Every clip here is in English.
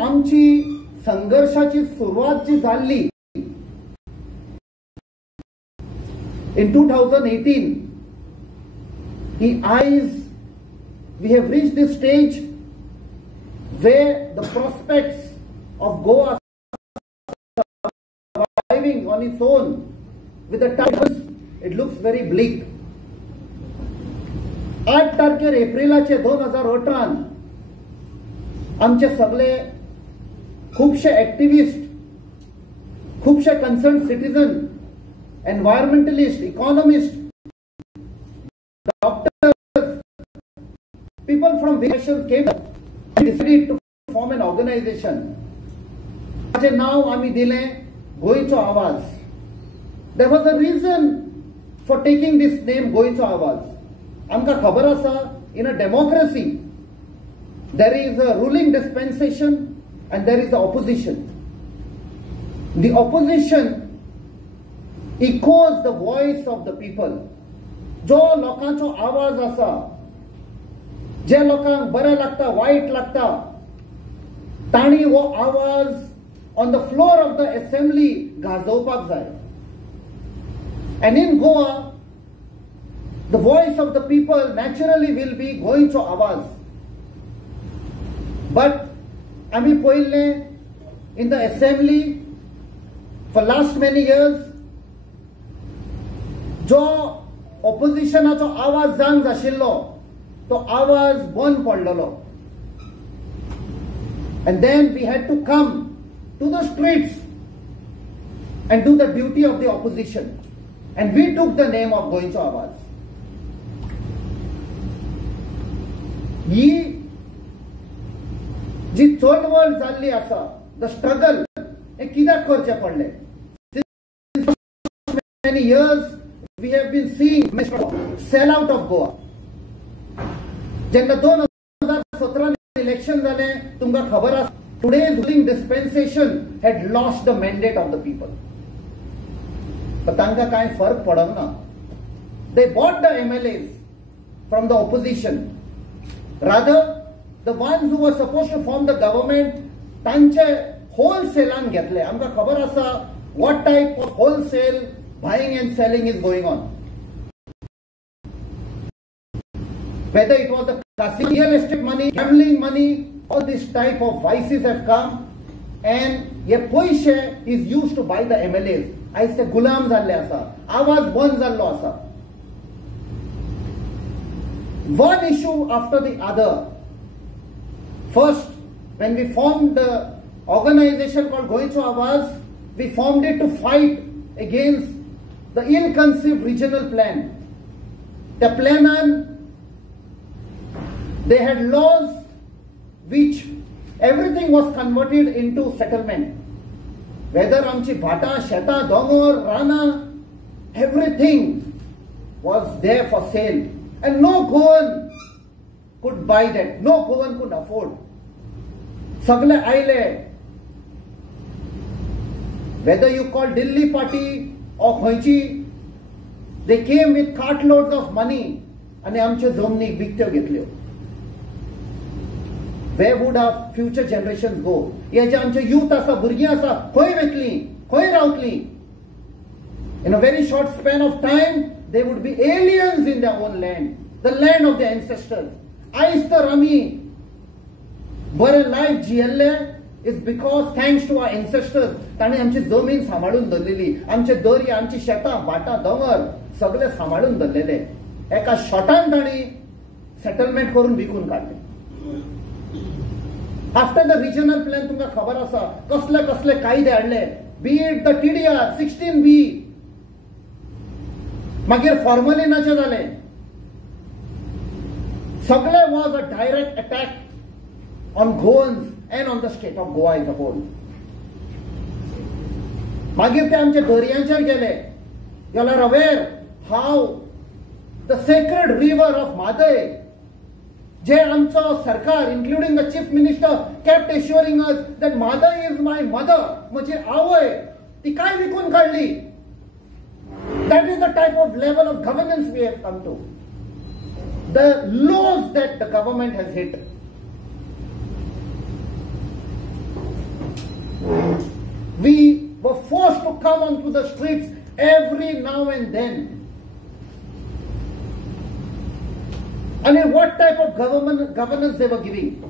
आमची संघर्षाची सुरुवात जी झाली in 2018, he eyes we have reached this stage where the prospects of Goa surviving on its own with the times, it looks very bleak. 8 तारखेर एप्रिलाचे 2018 आमचे सगळे खूबशे activist, खूबशे concern citizen, environmentalist, economist, doctors, people from various came and decided to form an organization. Now आमी दिले गोयचो आवाज. There was a reason for taking this name गोयचो आवाज. आमका खबर आसा, in a democracy there is a ruling dispensation and there is the opposition. The opposition echoes the voice of the people. जो लोकांचो आवाज आसा, जे लोकांक बरें लागता, वाईट लागता, ताणी वो आवाज on the floor of the assembly गाजोवपाक जाय. And in Goa, the voice of the people naturally will be गोंयचो आवाज. But आमी पयले in the assembly for last many years जो ऑपोजिशनाचो आवाज जावंक आशिल्लो तो आवाज बंद पडलेलो. And then we had to come to the streets and do the duty of the opposition. And we took the name of गोंयचो आवाज. ही जी चळवळ जाल्ली आसा, the struggle, हे कित्याक करचें पडलें? Since many years we have been seeing sell out of Goa. जेन्ना 2017 election जाले, तुमकां खबर आसा, today's ruling dispensation had lost the mandate of the people. But तांकां कांय फरक पडना. They bought the MLAs from the opposition. Rather, the ones who were supposed to form the government, तांचे wholesale घेतले. आमकां खबर आसा what type of wholesale buying and selling is going on. Whether it was the classic real estate money, gambling money, all this type of vices have come, and ye poishe is used to buy the MLAs. आयज ते गुलाम जाल्ले आसा, आवाज बंद जाल्लो आसा. One issue after the other. First, when we formed the organization called गोंयचो आवाज, we formed it to fight against the ill-conceived regional plan. The planan, they had laws which everything was converted into settlement. Whether amchi bhata, sheta, dongor, rana, everything was there for sale. And no Goan could buy that. No Goan could afford. Sagle aile. Whether you call Delhi party or Khoichi, they came with cartloads of money and amche zomni विकत्यो घेतल्यो. Where would our future generations go? हे जे आमचे youth आसा, भुरगीं आसा, खंय वतलीं, खंय रावतलीं? In a very short span of time, they would be aliens in their own land, the land of their ancestors. आयज तर आमी बरे life जियेल्ले is because thanks to our ancestors, ताणी आमची जमीन सांबाळून दवरलेली, आमचे दर्या, आमची शेतां, भाटां, दोंगर सगळे सांबाळून दवरलेले. एका शॉटान ताणी सेटलमेंट करून विकून काडले. After the regional plan, तुमकां खबर आसा कसले कसले कायदे हाडले. Be it the TDR 16B, मागीर फॉर्मलिनाचे जाले. सगळे was a direct attack on Goans and on the state of Goa as a whole. मागीर ते आमचे दर्यांचेर गेले. You are aware how the sacred river of Madai, जे आमचो सरकार, including the chief minister, kept assuring us that Madai is my mother, म्हजी आवय, ती काय विकून काडली. That is the type of level of governance we have come to. The laws that the government has hit. come onto the streets every now and then. And what type of governance they were giving?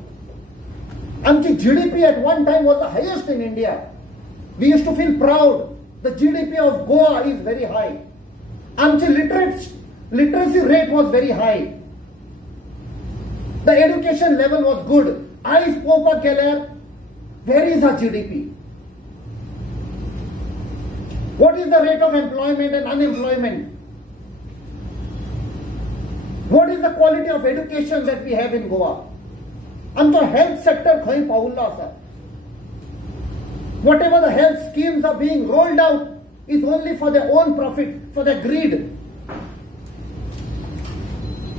Amchi GDP at one time was the highest in India. We used to feel proud. The GDP of Goa is very high. Amchi literacy rate was very high. The education level was good. I spoke of Keller. Where is our GDP? What is the rate of employment and unemployment? What is the quality of education that we have in Goa? Amcho health sector khoi paula sir. Whatever the health schemes are being rolled out is only for their own profit, for their greed.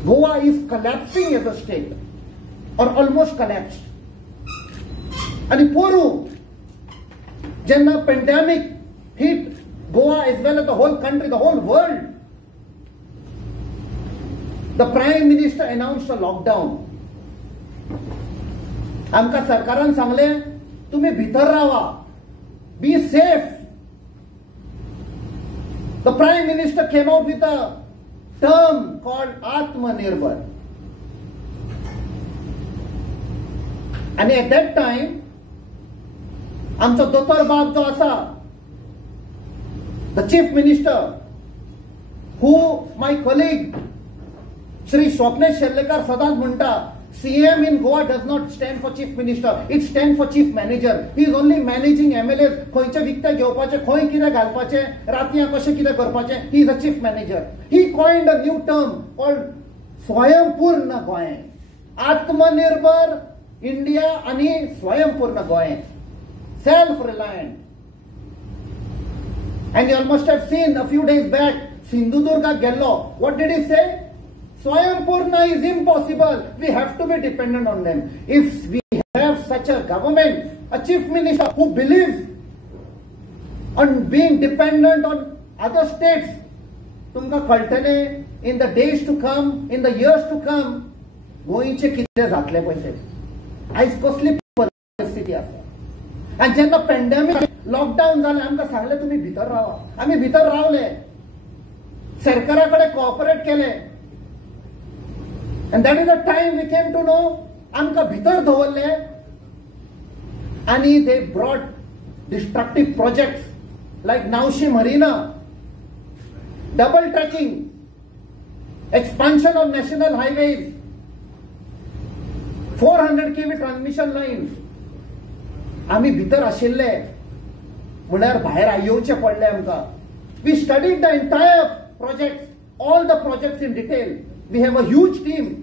Goa is collapsing as a state, or almost collapsed. And poru, jenna pandemic hit Goa as well as the whole country, the whole world. The Prime Minister announced a lockdown. आमका सरकारान सांगले तुम्ही भितर राहा, be safe. The Prime Minister came out with a term called Atmanirbhar. And at that time, आमचा दोतोर बाब जो आसा, the Chief Minister, who my colleague Shri Swapnesh Shellekar सदांच म्हणटा, CM in Goa does not stand for Chief Minister, it stands for Chief Manager. He is only managing MLAs, खंयचे विकते घेवपाचे, खंय कितें घालपाचे, रातया कशें कितें करपाचे. He is a Chief Manager. He coined a new term called Swayampoorna Goa. Atmanirbhar India आणि Swayampoorna Goa. Self-reliant. And you must have seen a few days back, Sindhudurga Gello. What did he say? Swayampoorna is impossible. We have to be dependent on them. If we have such a government, a chief minister who believes on being dependent on other states, tumka kaltane in the days to come, in the years to come, goinche kite जातले पैसे. आयज कसली परिस्थिती आसा. And जेन्ना pandemic lockdown जाले आमकां सांगले तुम्ही भितर रावा. आम्ही भितर रावले. सरकाराकडे कॉपरेट केले. And that is the time we came to know आमकां भितर दवरले and they brought destructive projects like Naushi Marina, double tracking, expansion of national highways, 400 kV transmission lines. आम्ही भितर आशिल्ले म्हळ्यार भायर येवचे पडले आमकां. We studied the entire projects, all the projects in detail. We have a huge team.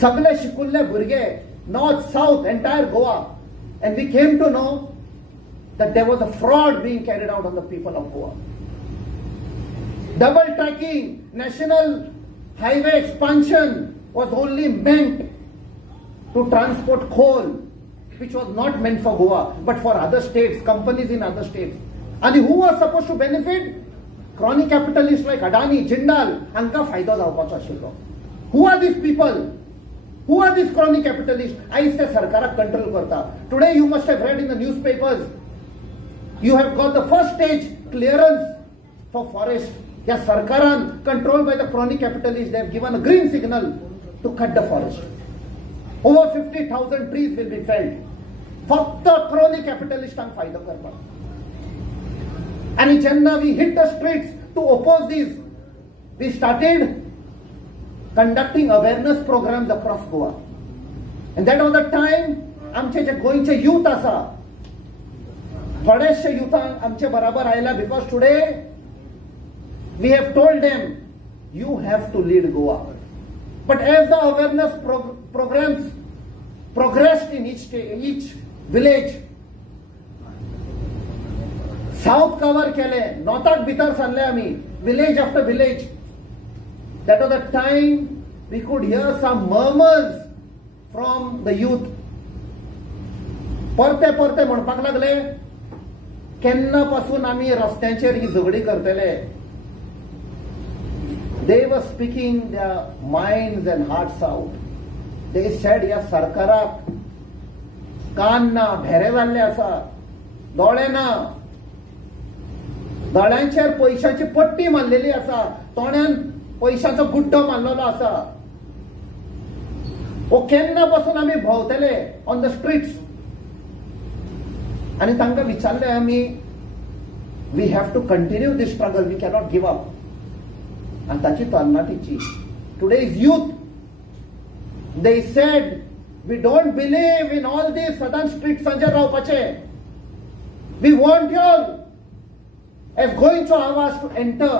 सगळे शिकुल्ले भुरगे, north, south, entire Goa. And we came to know that there was a fraud being carried out on the people of Goa. Double tracking, national highway expansion was only meant to transport coal, which was not meant for Goa, but for other states, companies in other states. And who was supposed to benefit? Crony capitalists like Adani, Jindal, hanka fayda जावपाचो आशिल्लो. Who are these people? Who are these crony capitalists? I say sarkarak control karta. Today you must have read in the newspapers, you have got the first stage clearance for forest. Yeah, sarkaran controlled by the crony capitalists, they have given a green signal to cut the forest. Over 50,000 trees will be felled. फक्त crony capitalists फायदा करता. And जेन्ना we hit the streets to oppose this, we started conducting awareness programs across Goa. And that was the time आमचे जे गोंयचे youth आसा, थोडेशे youth आमचे बराबर आयला, because today we have told them, you have to lead Goa. But as the awareness programs progressed in each village, south cover केले, northak भितर सरले आमी, village after village. That was the time we could hear some murmurs from the youth. परते परते म्हणपाक लागले, केन्ना पासून आमी रस्त्यांचेर ही झगडी करतले. They were speaking their minds and hearts out. They said, या सरकाराक कान ना, भेरे जाल्ले आसा. दोळे ना, दोळ्यांचेर पैशाची पट्टी मारलेली आसा, तोंड्यान पैशाचो गुड्डो मारलेलो आसा. वो केन्ना पासून आमी भोंवतले ऑन द स्ट्रीट्स आनी तांकां विचारले आमी, we have to continue this struggle, we cannot give up. आनी ताची तरणाटीची today's youth, they said we don't believe in all these सदांच स्ट्रीट्सांचेर रावपाचे. We want you all as Goincho Awaz to enter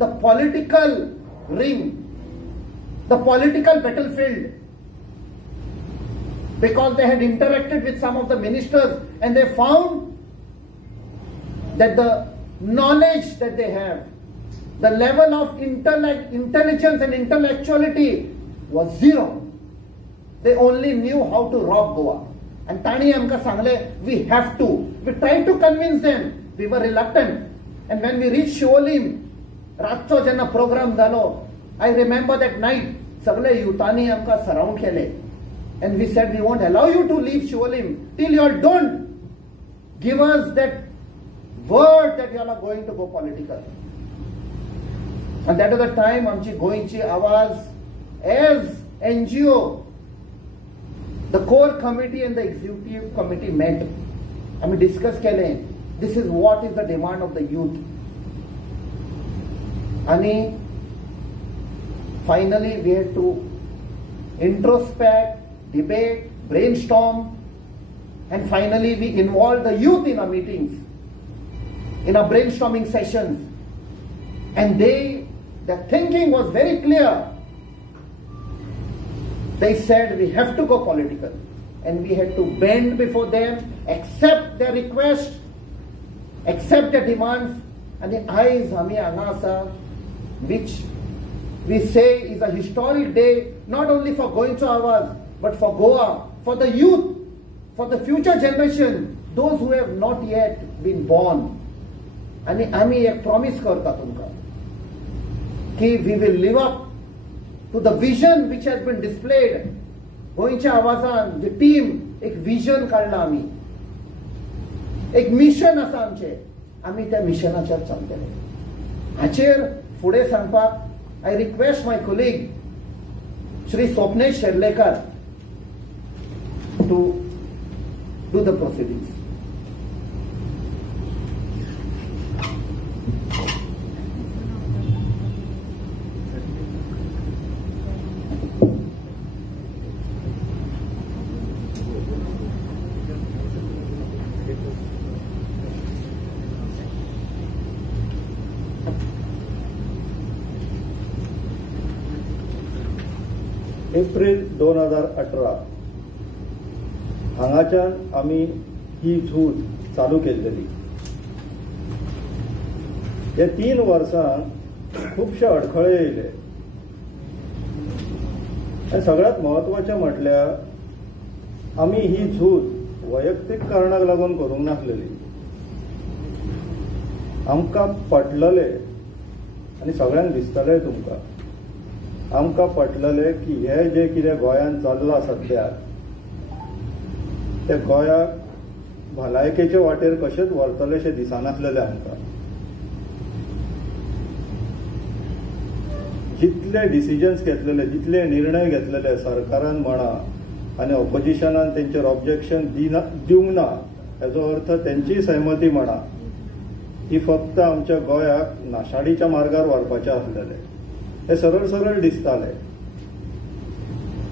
the political ring, the political battlefield, because they had interacted with some of the ministers and they found that the knowledge that they have, the level of intelligence and intellectuality was zero. They only knew how to rob Goa. And Tani amka sangle, we have to. We tried to convince them. We were reluctant. And when we reached Shivolim, रातचो जेन्ना programme जालो, I remember that night, सगळे युथांनी आमकां surround केले. And we said, we won't allow you to leave Shivolim till you all don't give us that word that you all are going to go political. And that is the time आमची गोंयची आवाज as NGO, the core committee and the executive committee met. आमी discuss केले. This is what is the demand of the youth. And finally we had to introspect, debate, brainstorm, and finally we involved the youth in our meetings, in our brainstorming sessions. And their thinking was very clear. They said we have to go political. And we had to bend before them, accept their request, accept their demands, and the eyes Hami Anasa, which we say is a historic day, not only for Goincho Awaz, but for Goa, for the youth, for the future generation, those who have not yet been born. And Ami ek promise karta tumka, ki we will live up to the vision which has been displayed. Goincho Awazan, the team, ek vision kadla ami. एक mission आसा आमचे, आमी त्या मिशनाचेर चलतले. हाचेर फुडें सांगपाक I request my colleague Shri Swapnesh Sherlekar to do the proceedings. April 2018 हांगाच्यान आमी ही झूज चालू केल्ली. हे 3 वर्सांत खुबशे अडखळे येयले. सगळ्यात महत्वाचें म्हटल्यार आमी ही झूज वैयक्तीक कारणाक लागून करूंक नासलेली. आमकां पटलेलें आनी सगळ्यांक दिसतलें तुमकां, आमकां पटलेलें की हे जे कितें गोंयांत चल्लां सद्याक ते गोंयाक भलायकेचे वाटेर कशेंच व्हरतलेशें दिसनासलेलें आमकां. जितले डिसिजन्स घेतलेले, जितले निर्णय घेतलेले सरकारान म्हणा आनी ऑपोजिशनान तेंचेर ऑब्जेक्शन दिवंक ना, हेजो अर्थ तेंची सहमती म्हणा, ही फक्त आमच्या गोंयाक नाशाडीच्या मार्गार व्हरपाचें आसलेलें. हे सरळ सरळ दिसताले,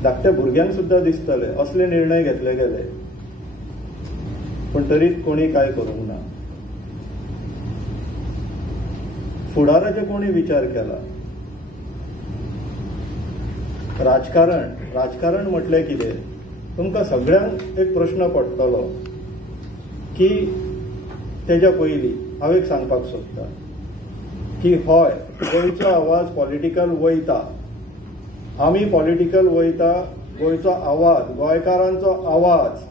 धाकट्या भुरग्यांक सुद्दां दिसतले असले निर्णय घेतले गेले. पण तरीच कोणी काय करूंक ना. फुडाराचे कोणी विचार केला. राजकारण म्हटलें कितें? तुमकां सगळ्यांक एक प्रश्न पडटलो की तेच्या पयलीं हांव एक सांगपाक सोदतां की हय, गोंयचो आवाज पॉलिटिकल वयता, आमी पॉलिटिकल वयता. गोंयचो आवाज, गोंयकारांचो आवाज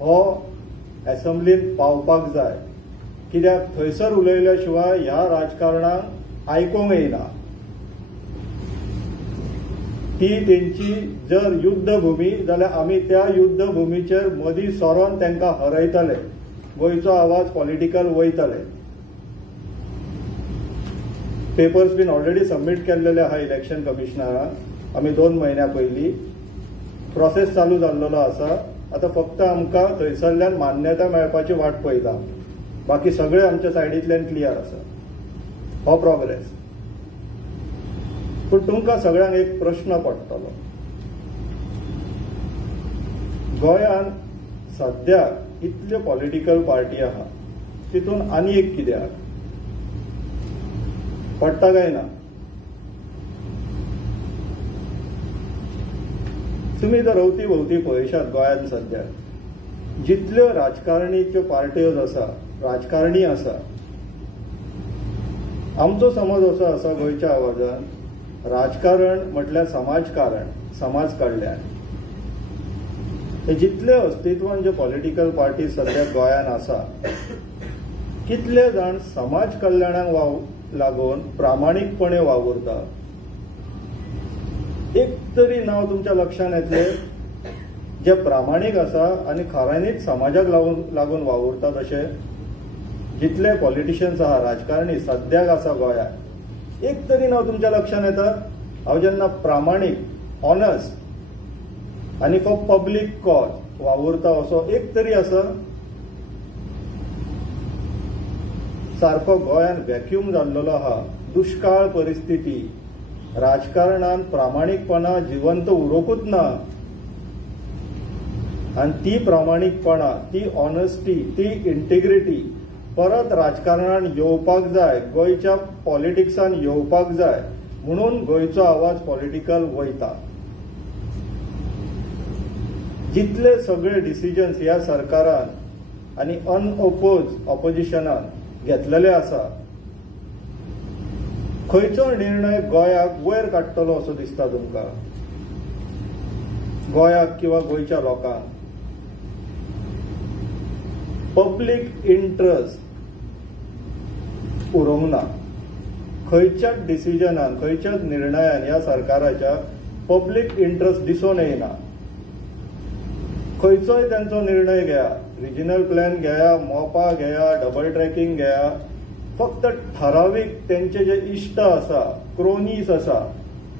हो असेंब्लीत पावपाक जाय, कित्याक थंयसर उलयल्या शिवाय ह्या राजकारणाक आयकूंक येना. ती तेंची जर युद्ध भूमी जाल्यार आमी त्या युद्ध भूमीचेर मदीं सरोन तांकां हरयतले. गोयचो आवाज पॉलिटिकल वयतले. पेपर्स बीन ऑलरेडी सबमिट केल्लेले आहा इलेक्शन कमिशनराक. आमी 2 म्हयन्या पयलीं प्रोसेस चालू जाल्लो आसा. आता फक्त आमकां थंयसरल्यान मान्यता मेळपाची वाट पळयता. बाकी सगळे आमच्या सायडींतल्यान क्लियर आसा. हो प्रोग्रेस. पूण तुमकां सगळ्यांक एक प्रश्न पडटलो. गोंयांत सद्याक इतल्यो पॉलिटिकल पार्टी आहा, तितून आनी एक कित्याक पडटा काय ना? तुम्ही जर अवती भोवती पळयशात गोंयांत सद्याक जितल्यो राजकारणीच्यो पार्ट्यो आसा, राजकारणी आसा, आमचो समज असो आसा गोंयच्या आवाजान, राजकारण म्हटल्यार समाजकारण, समाज कल्याण. हे जितले अस्तित्वान जे पॉलिटिकल पार्टी सद्या गोंयांत आसा, कितले जाण समाज कल्याणाक लागून प्रामाणीकपणे वावुरता. एक तरी नाव तुमच्या लक्षात येतले जे प्रामाणीक आसा आनी खऱ्यांनीच समाजाक लागून वावुरतात. अशे जितले पॉलिटिशियन्स आहा, राजकारणी सद्याक आसा गोंयांत, एक तरी नाव तुमच्या लक्षात येता. हांव जेन्ना प्रामाणीक, ऑनस्ट आनी फॉर पब्लीक कॉज वावुरता असो एक तरी आसा. सारको गोंयांत व्हॅक्यूम जाल्लो आहा. दुष्काळ परिस्थिती, राजकारणात प्रामाणिकपणा जिवंत उरोकूच ना. आणि ती प्रामाणिकपणा, ती ऑनेस्टी, ती इंटिग्रिटी परत राजकारणात येवपाक जाय, गोंयच्या पॉलिटिक्सान येवपाक जाय. म्हणून गोंयचो आवाज पॉलिटिकल वयता. जितले सगळे डिसिजन्स ह्या सरकारान आनी अनओपोज ऑपोजिशनान घेतलेले आसा, खंयचो निर्णय गोंयाक वयर काडटलो असो दिसता तुमकां? गोंयाक किंवा गोंयच्या लोकांक पब्लीक इंट्रस्ट उरोंक ना. खंयच्याच डिसिजनान, खंयच्याच निर्णयान ह्या सरकाराच्या पब्लीक इंट्रस्ट दिसून येना. खंयचोय तांचो निर्णय घेया, रिजनल प्लॅन घेया, मोपा घेया, डबल ट्रॅकिंग घेया, फक्त ठरावीक तेंचे जे इश्ट आसा, क्रोनीज आसा,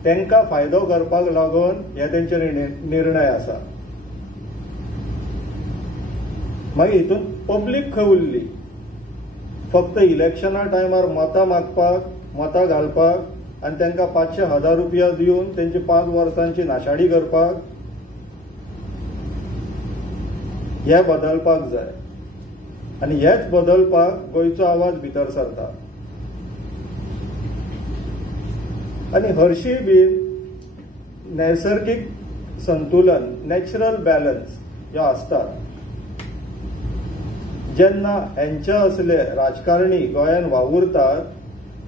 तांकां फायदो करपाक लागून हे तेंचे निर्णय आसा. मागीर हितून पब्लीक खंय उरली? फक्त इलेक्शना टायमार मतां मागपाक, मतां घालपाक आनी तांकां 500,000 रुपया दिवन तेंची 5 वर्सांची नाशाडी करपाक. हे बदलपाक जाय. आनी हेच बदलपाक गोंयचो आवाज भितर सरता. आनी हरशीं बीन नैसर्गिक संतुलन, नॅचरल बॅलन्स ह्यो आसता. जेन्ना हेंचे असले राजकारणी गोंयांत वावुरतात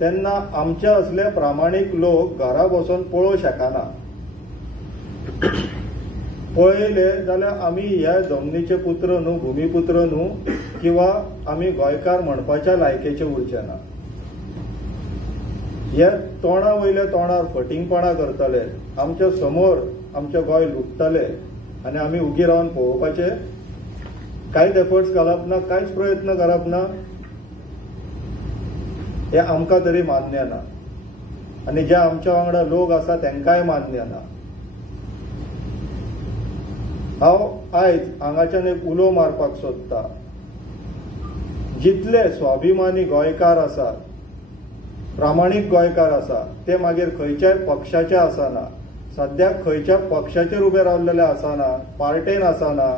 तेन्ना आमचे असले प्रामाणीक लोक घरा बसून पळोवंक शकना. पळयले जाल्यार आमी ह्या जमनीचे पुत्र न्हू, भुमीपुत्र न्हू, किंवा आमी गोंयकार म्हणपाच्या लायकेचे उरचे ना. हे तोंडा वयल्या तोंडार फटिंगपणां करतले, आमच्या समोर आमचें गोंय लुटतले आनी आमी उगी रावन पळोवपाचे. कांयच एफर्ट्स घालप ना, कांयच प्रयत्न करप ना. हे आमकां तरी मान्य ना आनी जे आमच्या वांगडा लोक आसा तांकांय मान्य ना. हांव आयज हांगाच्यान एक उलो मारपाक सोदतां. जितले स्वाभिमानी गोंयकार आसात, प्रामाणीक गोंयकार आसा, ते मागीर खंयच्याय पक्षाचे आसना, सद्याक खंयच्या पक्षाचेर उबे रावलेले आसना, पार्टेन आसना.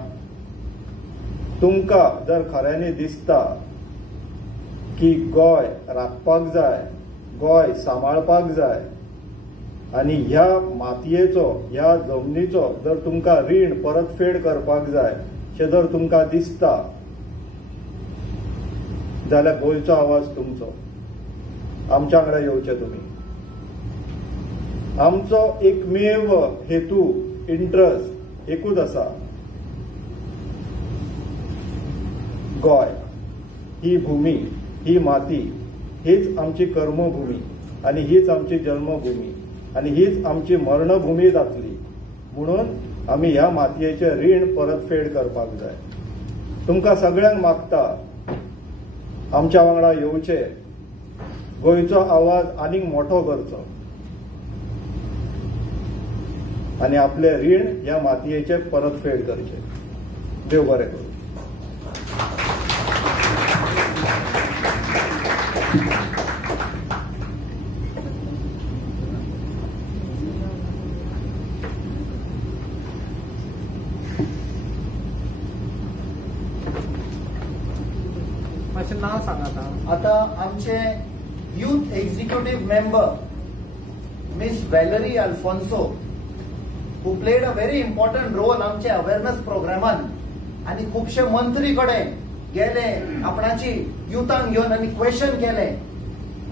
तुमकां जर खऱ्यांनी दिसता की गोंय राखपाक जाय, गोंय सांबाळपाक जाय आनी ह्या मातयेचो, ह्या जमनीचो जर तुमकां रीण परतफेड करपाक जाय अशें जर तुमकां दिसता जाल्यार गोंयचो आवाज तुमचो. आमच्या वांगडा येवचे तुमी. आमचो एकमेव हेतू, इंट्रस्ट एकूच आसा. गोंय ही भूमी, ही माती, हीच आमची कर्मभूमी आनी हीच आमची जन्मभूमी आनी हीच आमची मरणभूमी जातली. म्हणून आमी ह्या मातयेचें रीण परतफेड करपाक जाय. तुमकां सगळ्यांक मागता आमच्या वांगडा येवचे, गोंयचो आवाज आनीक मोठो करचो आनी आपले रीण ह्या मातयेचे परतफेड करचे. देव बरें करूं. मातशें नांव सांगात. आता आमचे youth executive member miss Valerie Alphonso who played a very important role आमचे अवेअरनेस प्रोग्रामान आणि खुबशे मंत्री कडेन गेले, आपणाची युथांक घेवन आनी क्वेश्चन केले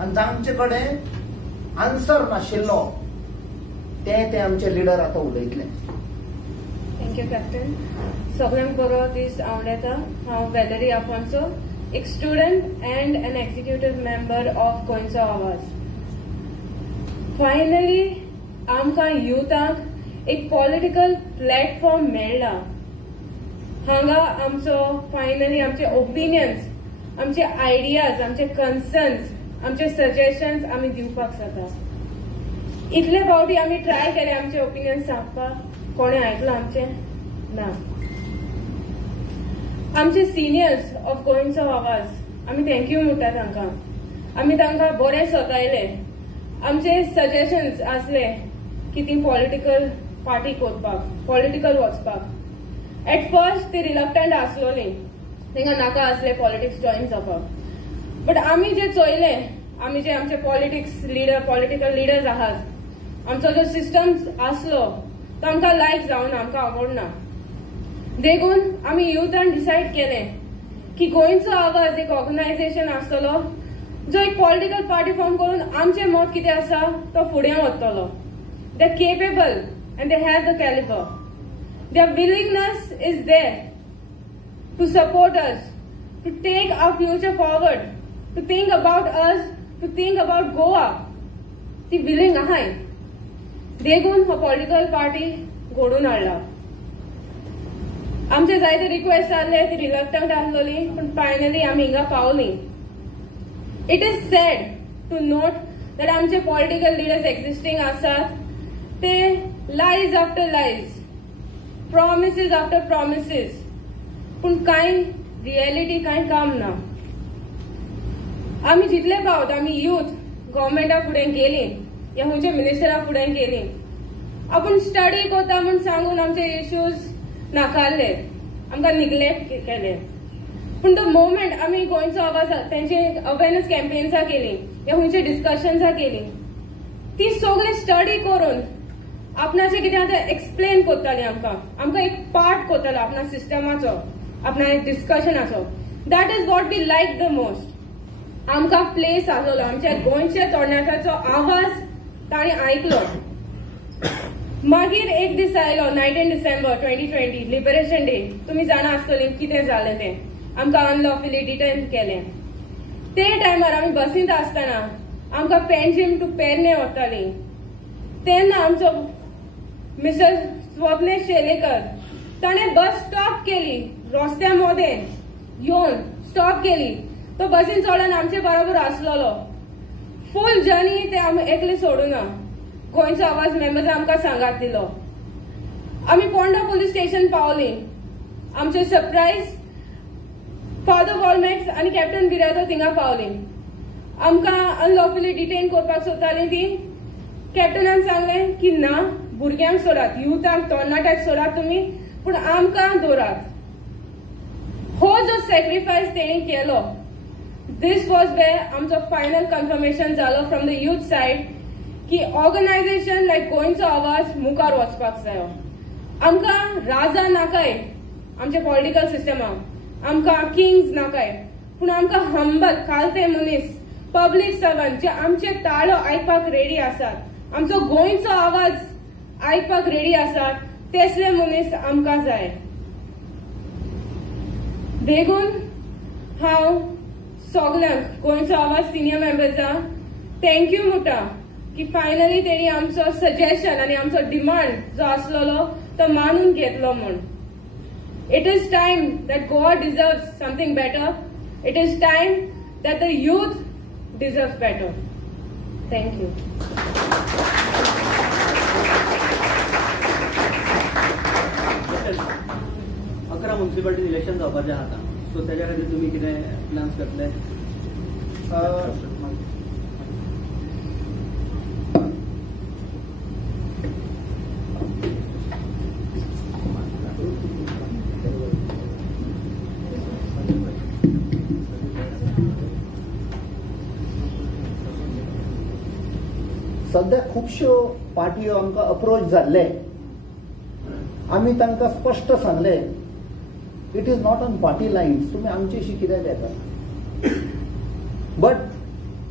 आणि तांचे कडेन आन्सर नाशिल्लो ते आमचे लिडर आता उलयतले. Thank you captain. सगळ्यांक बरो दीस. हांव येता. हांव वॅलरी अल्फोन्सो, एक student and an executive member of Goencho Avaz. Finally आमकां युथांक एक पॉलिटिकल प्लॅटफॉर्म मेळ्ळा. हांगा आमचो फायनली आमचे ओपिनियन्स, आमचे आयडियाज, आमचे कन्सर्न्स, आमचे सजेशन्स आमी दिवपाक जाता. इतले फावटी आमी ट्राय केले आमचे ओपिनियन्स सांगपाक, कोणे आयकलो आमचे ना. आमचे सिनियर्स ऑफ गोंयचो आवाज, आमी थँक्यू म्हणटा तांकां. आमी तांकां बरें सगळयले. आमचे सजेशन्स आसले की ती पॉलिटिकल पार्टी करपाक, पॉलिटिकल वचपाक. एट फर्स्ट ते रिलक्टंट आसलोली, तांकां नाका आसले पॉलिटिक्स जॉईन जावपाक. बट आमी जे चोयले, आमी जे आमचे पॉलिटिकल लिडर्स आहात, आमचो जो सिस्टम आसलो तो आमकां लायक जावना, आमकां आवडना. देखून आमी युथान डिसायड केले की गोंयचो आवाज एक ऑर्गनायझेशन आसतलो जो एक पॉलिटिकल पार्टी फॉर्म करून आमचे मत कितें आसा तो फुडें व्हरतलो. They are capable and they have the calibre. Their willingness is there to support us, to take our future forward, to think about us, to think about Goa. ती विलिंग आहाय. देखून हो पॉलिटिकल पार्टी घडून हाडला. आमचे जायते रिक्वेस्ट आसले, ती रिलक्टंट आसलोली, पण फायनली आमी हिंगा पावली. It is sad to note that आमचे पॉलिटिकल लिडर्स एक्झिस्टिंग आसात ते lies after lies, promises after promises, पूण कांय रियलिटी कांय काम ना. आमी जितले फावट आमी यूथ गव्हर्मेंटा फुडें गेली या खंयच्या मिनिस्टरा फुडें गेली, आपूण स्टडी करता म्हूण सांगून आमचे इश्यूज नाकारले, आमकां निग्लेक्ट केले. पूण द मोमेंट आमी गोंयचो आवाज तेंचे अवेअरनेस कॅम्पेन्सां केली या खंयचे डिस्कशन्सां केली, ती सगळे स्टडी करून आपणाचे कितें आतां एक्सप्लेन करताली आमकां एक पार्ट करतालो आपणा सिस्टमाचो, आपणा एक डिस्कशनाचो. That is what we like the most. आमकां प्लेस आसलो, आमच्या गोंयच्या तरणाट्याचो आवाज ताणी आयकलो. मागीर एक दीस आयलो 19 डिसेंबर 2020, लिबरेशन डे. तुम्ही जाणा आसतली कितें जालें तें. आमकां अनलॉफुली डिटेन केलें. ते टायमार आमी बसींत आसतना आमकां पेंजीम टू पेडणे व्हरताली. तेन्ना आमचो मिस्टर स्वप्नेश शेलेकर ताणें बस स्टॉप केली, रस्त्या मदें येवन स्टॉप केली. तो बसीन चडोन आमचे बरोबर आसलोलो. फूल जर्नी ते आमी एकले सोडूना. गोंयचो आवाज मेंबर्स आमकां सांगात दिलो. आमी पोंडा पुलीस स्टेशन पावली. आमचे सरप्राईज फादर वॉलमॅक्स आणि कॅप्टन बिरादो थिंगा पावली. आमकां अनलॉफुली डिटेन करपाक सोदताली ती. कॅप्टनान सांगलें की ना, भुरग्यांक सोडात, युथांक तरणाट्याक सोडात तुमी, पूण आमकां दवरात. हो जो सॅक्रिफायस तेणी केलो, दिस वॉज वेर आमचो फायनल कन्फर्मेशन जालो फ्रॉम द यूथ सायड की ऑर्गनायझेशन लायक गोंयचो आवाज मुखार वचपाक जायो. आमकां राजा नाकाय आमच्या पॉलिटिकल सिस्टमाक, आमकां किंग्स नाकाय, पूण आमकां हंबल खालते मनीस, पब्लीक सर्वंट जे आमचे ताळो आयकपाक रेडी आसात, आमचो गोंयचो आवाज आयकपाक रेडी आसात, तेसले मनीस आमकां जाय. देखून हांव सगळ्यांक गोंयचो आवाज सिनियर मेंबर्सांक थँक्यू म्हणटा की फायनली तेणी आमचो सजेशन आनी आमचो डिमांड जो आसलोलो तो मानून घेतलो म्हूण. It is time that Goa deserves something better. It is time that the youth deserves better. Thank you. 11 municipality election जावपाचें आसा, सो तेज्या खातीर तुमी कितें प्लॅन्स करतले? सध्या खुबश्यो पार्टियो आमकां अप्रोच जाल्ले, आमी तांकां स्पश्ट सांगले it is not on party Lions, तुमी आमचेशी कित्याक येता. बट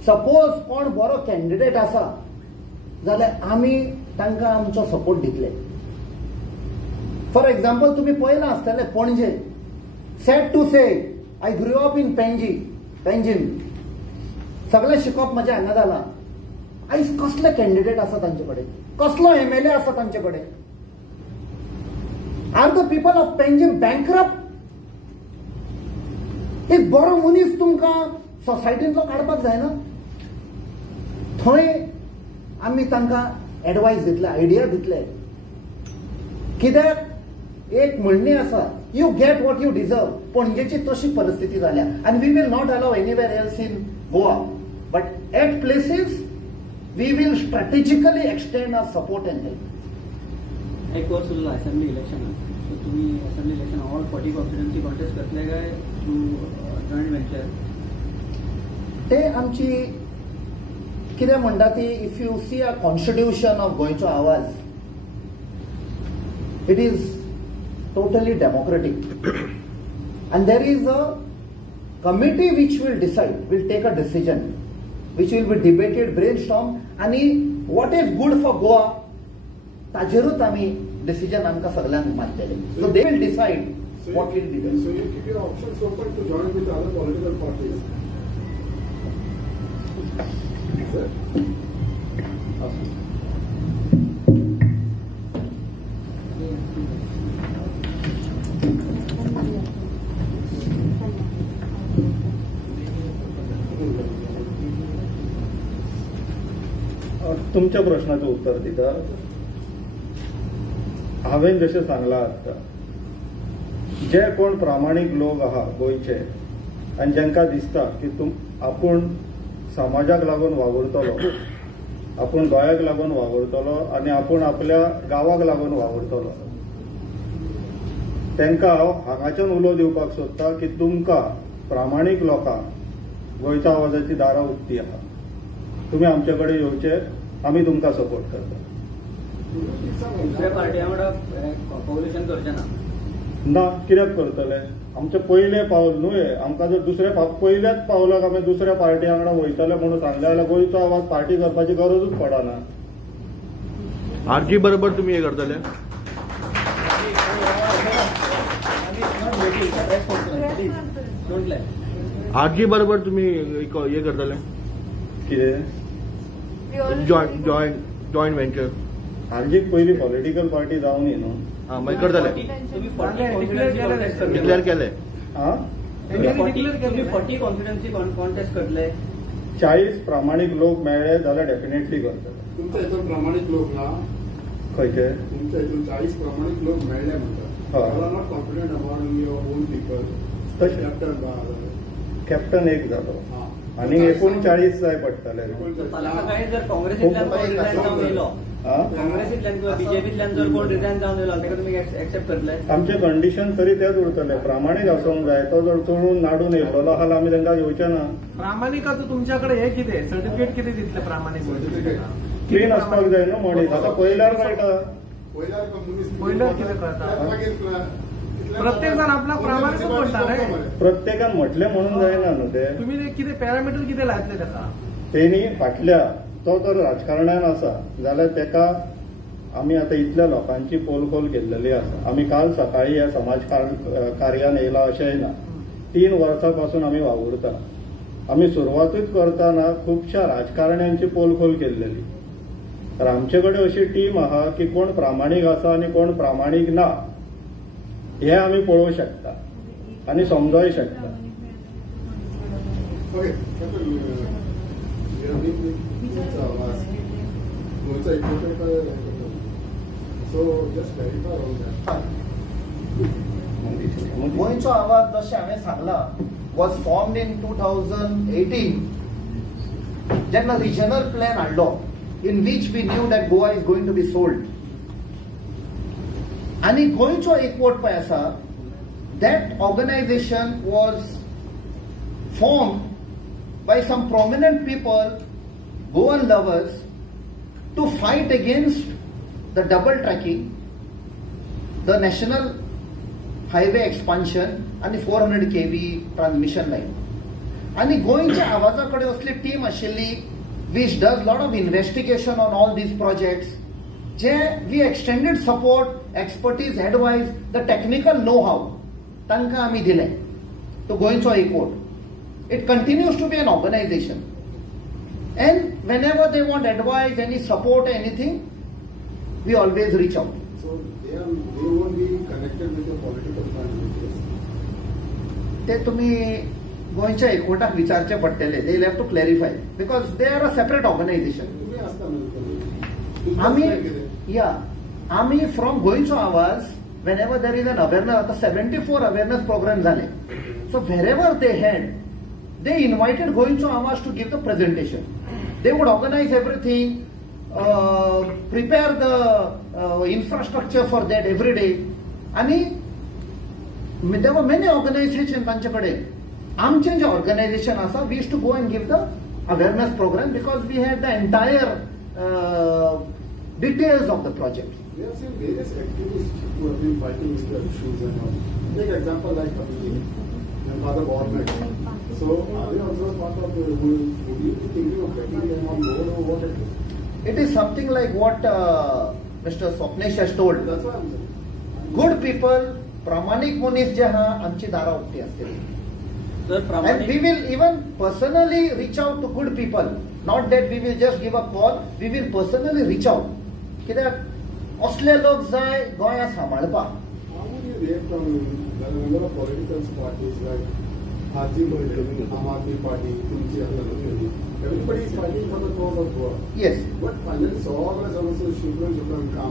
सपोज कोण बरो कॅन्डिडेट आसा जाल्यार आमी तांकां आमचो सपोर्ट दितले. फॉर एक्झाम्पल तुमी पळयलां आसतलें पणजे, सॅड टू से आय ग्रू अप इन पेंजीम, सगळें शिकप म्हजें हांगा जालां. आयज कसले कॅन्डिडेट आसा तांचे कडेन, कसलो MLA आसा तांचे कडेन. Are the people of Panjim bankrupt? एक बरो मनीस तुमकां सोसायटींतलो काडपाक जायना? थंय आमी तांकां एडवायस दितले, आयडिया दितले. कित्याक एक म्हणणी आसा, you get what you deserve. पणजेची तशी परिस्थिती जाल्या आनी we will not allow anywhere else in Goa, but at places we will strategically extend our support and help. एक वर्स उरला असेंब्ली इलेक्शन, सो तुम्ही assembly election all 40 constituency contest करतले काय थ्रू जॉईंट वेंचर? ते आमची कितें म्हणटा ती, if you see a constitution of Goencho Avaz, it is totally democratic and there is a committee which will decide, will take a decision, which will be debated, brainstorm, and what is good for Goa, ताजेरूच आमी decision आमकां सगळ्यांक मानतले. So they will decide what will be done. So you keep your options open to join with other political parties. तुमच्या प्रश्नाचं उत्तर दिता. हांवें जशें सांगलां आतां, जे कोण प्रामाणीक लोक आहा गोंयचे आनी जांकां दिसता की आपूण समाजाक लागून वावुरतलो, आपूण गोंयाक लागून वावुरतलो आनी आपूण आपल्या गांवाक लागून वावुरतलो, तांकां हांव हांगाच्यान उलो दिवपाक सोदतां की तुमकां प्रामाणीक लोकांक गोंयच्या आवाजाची दारां उक्तीं आहा. तुमी आमचे कडेन येवचे, आमी तुमकां सपोर्ट करता. दुसऱ्या पार्टया वांगडा कॉपरेशन करचें ना? ना, कित्याक करतले? आमचें पयलें पावल न्हू हें. आमकां जर दुसऱ्या पयल्याच पावलाक आमी दुसऱ्या पार्टया वांगडा वयतले म्हणून सांगले जाल्यार गोंयचो आवाज पार्टी करपाची गरजूच पडना. आरजी बरोबर तुमी हे करतले? आरजी बरोबर तुमी हे करतले? कितें? Joint venture? आरजीक पयली पॉलिटिकल पार्टी जावन न्ही न्हू. मागीर करतले? डिक्लेअर केले? तुम्ही 40 कॉन्स्टिट्युएन्सी कॉन्टेस्ट करतले? 40 प्रामाणीक लोक मेळ्ळे जाल्यार डेफिनेटली करतले. तुमच्या हितून प्रामाणीक लोक ना? खंयचे? तुमच्या हितून 40 प्रामाणीक लोक मेळ्ळे म्हणटा. You are not confident about your own people. Captain एक जालो आनी 39 जाय पडटले. सकाळी जर काँग्रेसींतल्यान कोण रिजायन जावन येयलो, काँग्रेसींतल्यान किंवा बीजेपींतल्यान जर कोण रिजायन जावन येयलो, ताका तुमी एक्सेप्ट करतले? आमचे कंडिशन तरी तेच उरतले. प्रामाणीक आसूंक जाय. तो जर चडून नाडून येयलो जाल्यार आमी तांकां येवचे ना. प्रामाणिकाचं तुमच्याकडे हे कितें सर्टिफिकेट कितें दितले प्रामाणीक? क्लीन आसपाक जाय न्हू मनीस. आतां पयल्यार मेळटा. पयल्यार कितें कळटा? प्रत्येक जण आपला प्रामाणिकच म्हणटा न्हय. प्रत्येकान म्हटलें म्हणून जायना न्हू ते. तुम्ही कितें पॅरामिटर कितें लायतले ताका? तेणी फाटल्या तो जर राजकारणान आसा जाल्यार ताका आमी आतां इतल्या लोकांची पोलखोल केल्लेली आसा. आमी काल सकाळी ह्या समाज कार्यान येयला अशेंय ना. 3 वर्सां पासून आमी वावुरता. आमी सुरवातूच करतना खुबश्या राजकारण्यांची पोलखोल केल्लेली. तर आमचे कडेन अशी टीम आहा की कोण प्रामाणीक आसा आनी कोण प्रामाणीक ना हे आमी पळोवंक शकता आनी समजोय शकता. Okay, so just verify all that. गोंयचो आवाज जशें हांवें सांगलां वॉज फॉर्म्ड इन 2018 जेन्ना रिजनल प्लॅन हाडलो in which we knew that Goa is going to be sold. आनी गोंयचो एकवट पळय आसा that organisation was formed by some prominent people, Goan lovers, to fight against the double tracking, the national highway expansion and the 400 kV transmission line. And गोंयच्या आवाजाकडे असली team आशिल्ली which does lot of investigation on all these projects, J we extended support, expertise, advice, the technical know-how तांकां आमी दिले. तो गोंयचो एकवट. It continues to be an organization, and whenever they want advice, any support, anything, we always reach out. So they won't be connected with the political party. ते तुम्ही गोंयच्या एकवटाक विचारचे पडटले. They will have to clarify because they are a separate organization. आम्ही from गोंयचो आवाज, whenever there is an awareness, आता 74 awareness program झाले. So wherever they had, they invited Goincho Awas to give the presentation. They would organize everything, prepare the infrastructure for that every day. And there were many organizations तांच्याकडे. आमचे जे organization आसा, we used to go and give the awareness program because we had the entire details of the project. We have seen various activists who have been fighting with the issues and all. Take example like Kapil and Father Bornet. So are they also part of the, would you be thinking of getting them on board or what it is? It is something like what Mr. Swapnesh has told. That's what I'm saying. Good people, प्रामाणिक मनीस जे आहा आमची दारां उक्ती आसतली. And we will even personally reach out to good people. Not that we will just give a call, we will personally reach out. कित्याक असले लोक जाय गोंया सांबाळपाक. How would you react on the number of political parties like Aam Aadmi Party, everybody is fighting for the cause of Goa. Yes. But finally, all the services should come.